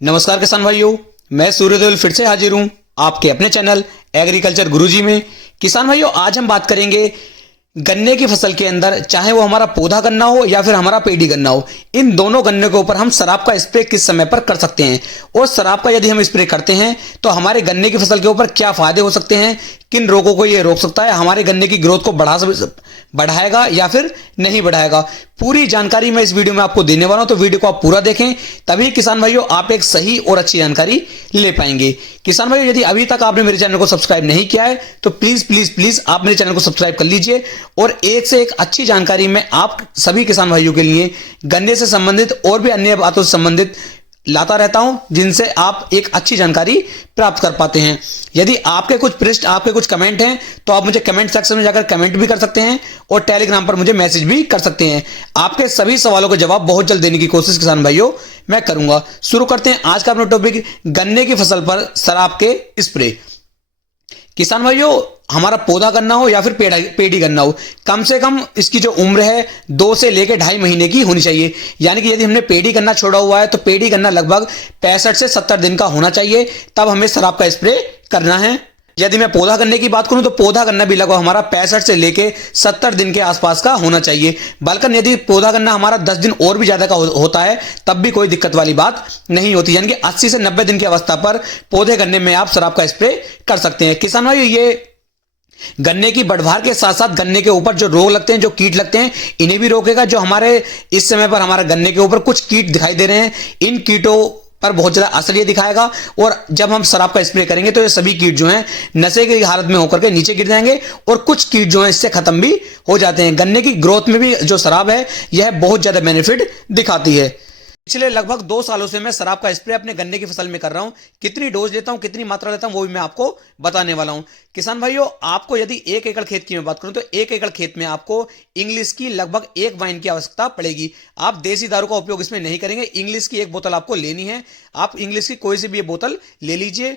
नमस्कार किसान भाइयों, मैं सूर्यदेव फिर से हाजिर हूं आपके अपने चैनल एग्रीकल्चर गुरुजी में। किसान भाइयों, आज हम बात करेंगे गन्ने की फसल के अंदर, चाहे वो हमारा पौधा गन्ना हो या फिर हमारा पेडी गन्ना हो, इन दोनों गन्ने के ऊपर हम शराब का स्प्रे किस समय पर कर सकते हैं और शराब का यदि हम स्प्रे करते हैं तो हमारे गन्ने की फसल के ऊपर क्या फायदे हो सकते हैं, किन रोगों को ये रोक सकता है, हमारे गन्ने की ग्रोथ को बढ़ाएगा या फिर नहीं बढ़ाएगा। पूरी जानकारी मैं इस वीडियो में आपको देने वाला हूं, तो वीडियो को आप पूरा देखें, तभी किसान भाइयों आप एक सही और अच्छी जानकारी ले पाएंगे। किसान भाइयों, यदि अभी तक आपने मेरे चैनल को सब्सक्राइब नहीं किया है तो प्लीज प्लीज प्लीज आप मेरे चैनल को सब्सक्राइब कर लीजिए और एक से एक अच्छी जानकारी मैं आप सभी किसान भाइयों के लिए गन्ने से संबंधित और भी अन्य बातों से संबंधित लाता रहता हूं, जिनसे आप एक अच्छी जानकारी प्राप्त कर पाते हैं। यदि आपके कुछ प्रश्न, आपके कुछ कमेंट हैं तो आप मुझे कमेंट सेक्शन में जाकर कमेंट भी कर सकते हैं और टेलीग्राम पर मुझे मैसेज भी कर सकते हैं। आपके सभी सवालों के जवाब बहुत जल्द देने की कोशिश किसान भाइयों मैं करूंगा। शुरू करते हैं आज का अपना टॉपिक, गन्ने की फसल पर शराब के स्प्रे। किसान भाइयों, हमारा पौधा गन्ना हो या फिर पेड़ी गन्ना हो, कम से कम इसकी जो उम्र है 2 से लेकर 2.5 महीने की होनी चाहिए। यानी कि यदि हमने पेड़ी गन्ना छोड़ा हुआ है तो पेड़ी गन्ना लगभग 65 से 70 दिन का होना चाहिए, तब हमें शराब का स्प्रे करना है। यदि मैं पौधा गन्ने की बात करूं तो पौधा गन्ना भी लगभग हमारा 65 से लेके 70 दिन के आसपास का होना चाहिए। बल्कि यदि पौधा गन्ना हमारा 10 दिन और भी ज्यादा का होता है तब भी कोई दिक्कत वाली बात नहीं होती। यानी कि 80 से 90 दिन की अवस्था पर पौधे गन्ने में आप शराब का स्प्रे कर सकते हैं। किसान भाइयों, ये गन्ने की बढ़वार के साथ साथ गन्ने के ऊपर जो रोग लगते हैं, जो कीट लगते हैं, इन्हें भी रोकेगा। जो हमारे इस समय पर हमारे गन्ने के ऊपर कुछ कीट दिखाई दे रहे हैं, इन कीटों पर बहुत ज्यादा असर ये दिखाएगा और जब हम शराब का स्प्रे करेंगे तो ये सभी कीट जो हैं नशे की हालत में होकर के नीचे गिर जाएंगे और कुछ कीट जो हैं इससे खत्म भी हो जाते हैं। गन्ने की ग्रोथ में भी जो शराब है यह बहुत ज्यादा बेनिफिट दिखाती है। पिछले लगभग 2 सालों से मैं शराब का स्प्रे अपने गन्ने की फसल में कर रहा हूं। कितनी डोज लेता हूं, कितनी मात्रा लेता हूं, वो भी मैं आपको बताने वाला हूं। किसान भाइयों, आपको यदि 1 एकड़ खेत की मैं बात करूं तो 1 एकड़ खेत में आपको इंग्लिश की लगभग 1 वाइन की आवश्यकता पड़ेगी। आप देसी दारू का उपयोग इसमें नहीं करेंगे। इंग्लिश की 1 बोतल आपको लेनी है। आप इंग्लिश की कोई सी भी बोतल ले लीजिए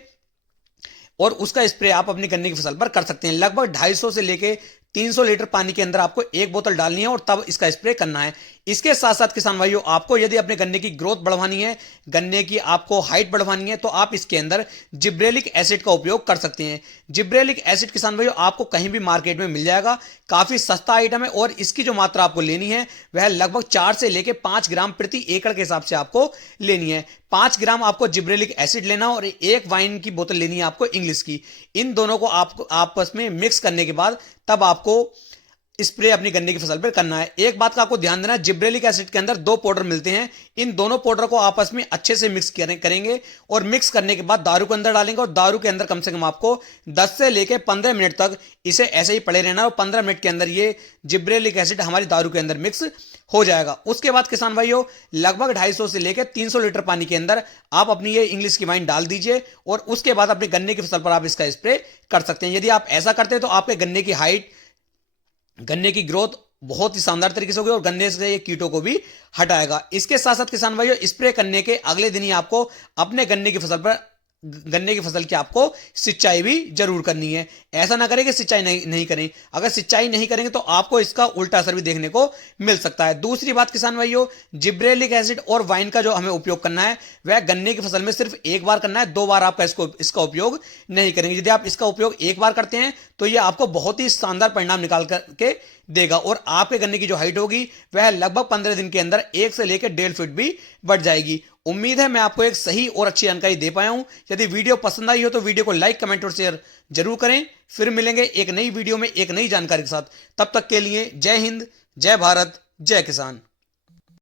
और उसका स्प्रे आप अपनी गन्ने की फसल पर कर सकते हैं। लगभग 250 से लेके 300 लीटर पानी के अंदर आपको 1 बोतल डालनी है और तब इसका स्प्रे करना है। इसके साथ साथ किसान भाइयों, आपको यदि अपने गन्ने की ग्रोथ बढ़वानी है, गन्ने की आपको हाइट बढ़वानी है, तो आप इसके अंदर जिब्रेलिक एसिड का उपयोग कर सकते हैं। जिब्रेलिक एसिड किसान भाइयों आपको कहीं भी मार्केट में मिल जाएगा, काफी सस्ता आइटम है और इसकी जो मात्रा आपको लेनी है वह लगभग 4 से लेकर 5 ग्राम प्रति एकड़ के हिसाब से आपको लेनी है। 5 ग्राम आपको जिब्रेलिक एसिड लेना और 1 वाइन की बोतल लेनी है आपको इंग्लिश की। इन दोनों को आपको आपस में मिक्स करने के बाद तब आपको स्प्रे अपनी गन्ने की फसल पर करना है। एक बात का आपको ध्यान देना है, जिब्रेलिक एसिड के अंदर 2 पाउडर मिलते हैं। इन दोनों पाउडर को आपस में अच्छे से मिक्स करेंगे और मिक्स करने के बाद दारू के अंदर डालेंगे और दारू के अंदर कम से कम आपको 10 से लेकर 15 मिनट तक इसे ऐसे ही पड़े रहना और 15 मिनट के अंदर ये जिब्रेलिक एसिड हमारी दारू के अंदर मिक्स हो जाएगा। उसके बाद किसान भाइयों, लगभग 250 से लेकर 300 लीटर पानी के अंदर आप अपनी ये इंग्लिश की वाइन डाल दीजिए और उसके बाद अपनी गन्ने की फसल पर आप इसका स्प्रे कर सकते हैं। यदि आप ऐसा करते हैं तो आपके गन्ने की हाइट, गन्ने की ग्रोथ बहुत ही शानदार तरीके से होगी और गन्ने से ये कीटों को भी हटाएगा। इसके साथ साथ किसान भाइयों, स्प्रे करने के अगले दिन ही आपको अपने गन्ने की फसल की आपको सिंचाई भी जरूर करनी है। ऐसा ना करें कि सिंचाई नहीं करें। अगर सिंचाई नहीं करेंगे तो आपको इसका उल्टा असर भी देखने को मिल सकता है। दूसरी बात किसान भाइयों, जिब्रेलिक एसिड और वाइन का जो हमें उपयोग करना है वह गन्ने की फसल में सिर्फ 1 बार करना है। 2 बार आपका इसका उपयोग नहीं करेंगे। यदि आप इसका उपयोग 1 बार करते हैं तो यह आपको बहुत ही शानदार परिणाम निकाल करके देगा और आपके गन्ने की जो हाइट होगी वह लगभग 15 दिन के अंदर 1 से लेकर 1.5 फीट भी बढ़ जाएगी। उम्मीद है मैं आपको एक सही और अच्छी जानकारी दे पाया हूं। यदि वीडियो पसंद आई हो तो वीडियो को लाइक, कमेंट और शेयर जरूर करें। फिर मिलेंगे एक नई वीडियो में एक नई जानकारी के साथ। तब तक के लिए जय हिंद, जय भारत, जय किसान।